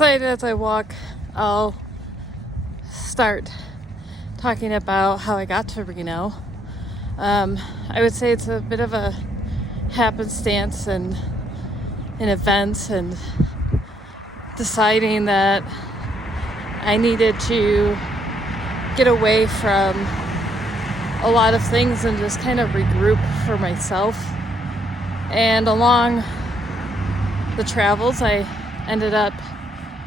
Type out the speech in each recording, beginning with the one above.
decided as I walk, I'll start talking about how I got to Reno. I would say it's a bit of a happenstance and in events and deciding that I needed to get away from a lot of things and just kind of regroup for myself. And along the travels, I ended up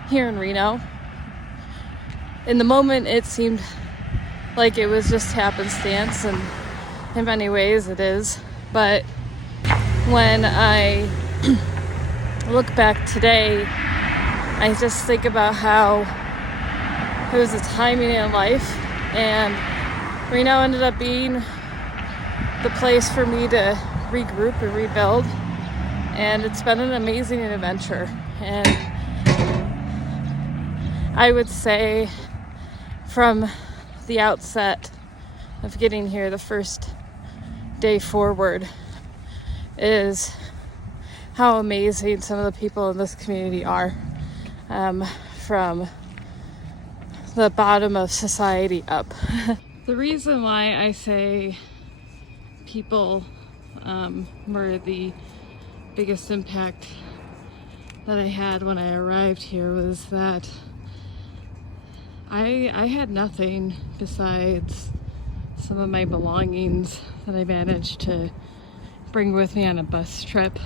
here in Reno. In the moment, it seemed like it was just happenstance, and in many ways it is. But when I look back today, I just think about how it was a timing in life, and Reno ended up being the place for me to regroup and rebuild, and it's been an amazing adventure. And I would say from the outset of getting here, the first day forward, is how amazing some of the people in this community are, from the bottom of society up. The reason why I say people were the biggest impact that I had when I arrived here was that I had nothing besides some of my belongings that I managed to bring with me on a bus trip.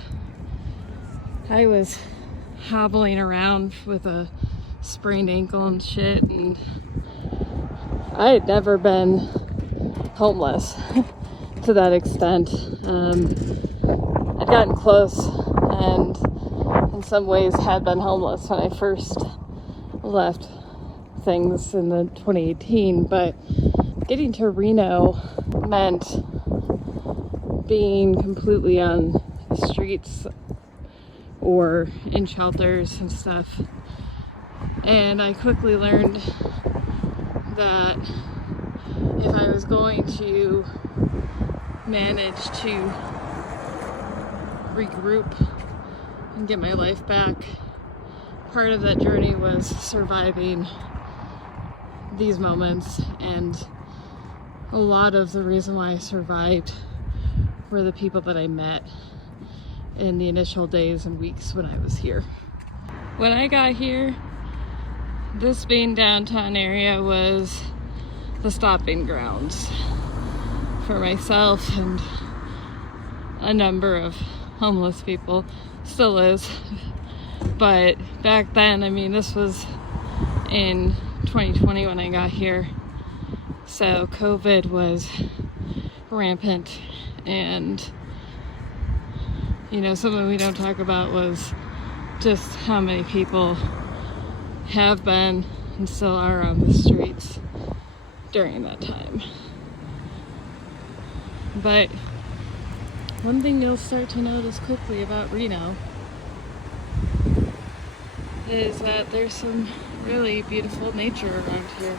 I was hobbling around with a sprained ankle and shit, and I had never been homeless to that extent. I'd gotten close and in some ways had been homeless when I first left things in the 2018, but getting to Reno meant being completely on the streets or in shelters and stuff. And I quickly learned that if I was going to manage to regroup and get my life back, part of that journey was surviving these moments. And a lot of the reason why I survived were the people that I met in the initial days and weeks when I was here. When I got here, this main downtown area was the stopping grounds for myself and a number of homeless people. Still is. But back then, I mean, this was in 2020 when I got here. So COVID was rampant, and something we don't talk about was just how many people have been and still are on the streets during that time. But one thing you'll start to notice quickly about Reno is that there's some really beautiful nature around here.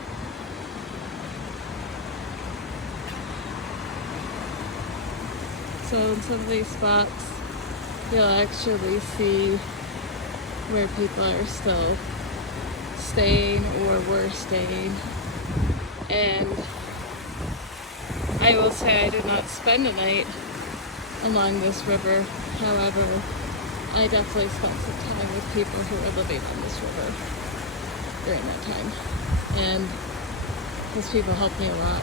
So in some of these spots, you'll actually see where people are still staying or were staying. And I will say I did not spend a night along this river. However, I definitely spent some time with people who were living on this river during that time. And those people helped me a lot.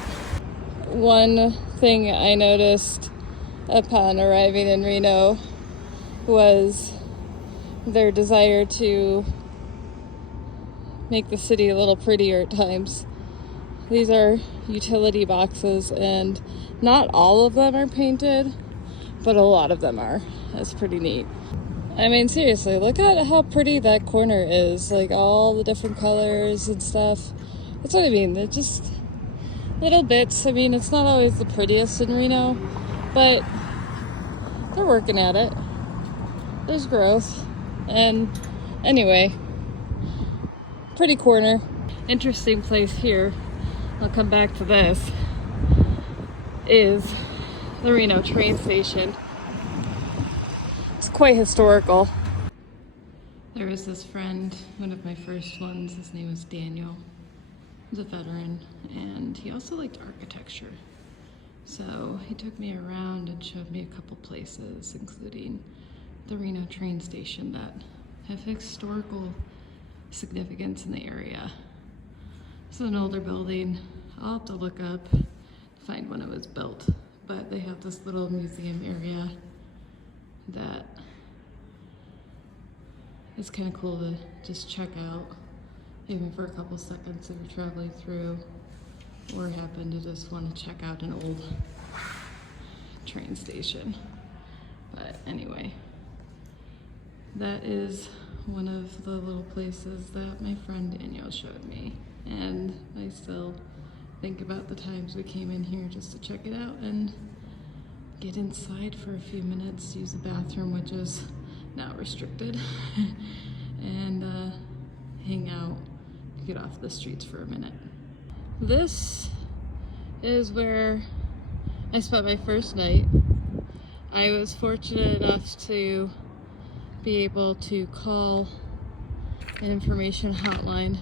One thing I noticed upon arriving in Reno was their desire to make the city a little prettier at times. These are utility boxes, and not all of them are painted, but a lot of them are. That's pretty neat. I mean, seriously, look at how pretty that corner is. Like, all the different colors and stuff. That's what I mean. They're just little bits. I mean, it's not always the prettiest in Reno, but they're working at it. There's growth. And anyway, pretty corner. Interesting place here, I'll come back to this, is the Reno train station. It's quite historical. There There was this friend, one of my first ones, his name was Daniel. He's a veteran, and he also liked architecture. So he took me around and showed me a couple places, including the Reno train station that have historical significance in the area. It's an older building. I'll have to look up to find when it was built, but they have this little museum area that is kind of cool to just check out, even for a couple seconds if you're traveling through, or happen to just want to check out an old train station. But anyway, that is one of the little places that my friend Danielle showed me, and I still think about the times we came in here just to check it out and get inside for a few minutes, use the bathroom, which is now restricted, and hang out, get off the streets for a minute. This is where I spent my first night. I was fortunate enough to be able to call an information hotline,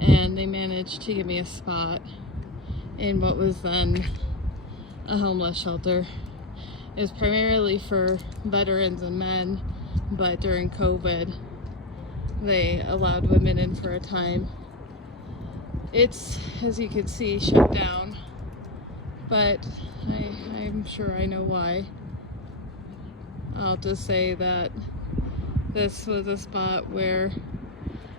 and they managed to give me a spot in what was then a homeless shelter. It was primarily for veterans and men, but during COVID, they allowed women in for a time. It's, as you can see, shut down, but I'm sure I know why. I'll just say that this was a spot where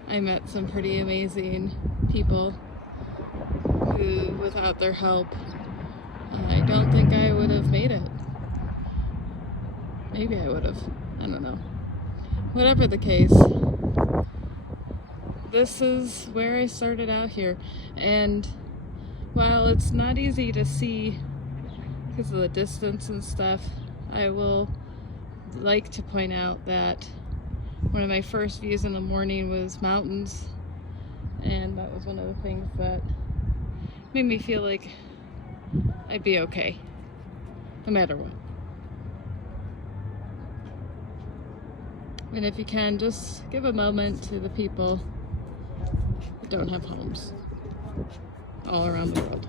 I met some pretty amazing people who, without their help, I don't think I would have made it. Maybe I would have. I don't know. Whatever the case, this is where I started out here. And while it's not easy to see because of the distance and stuff, I will like to point out that one of my first views in the morning was mountains, and that was one of the things that made me feel like I'd be okay, no matter what. And if you can, just give a moment to the people that don't have homes all around the world.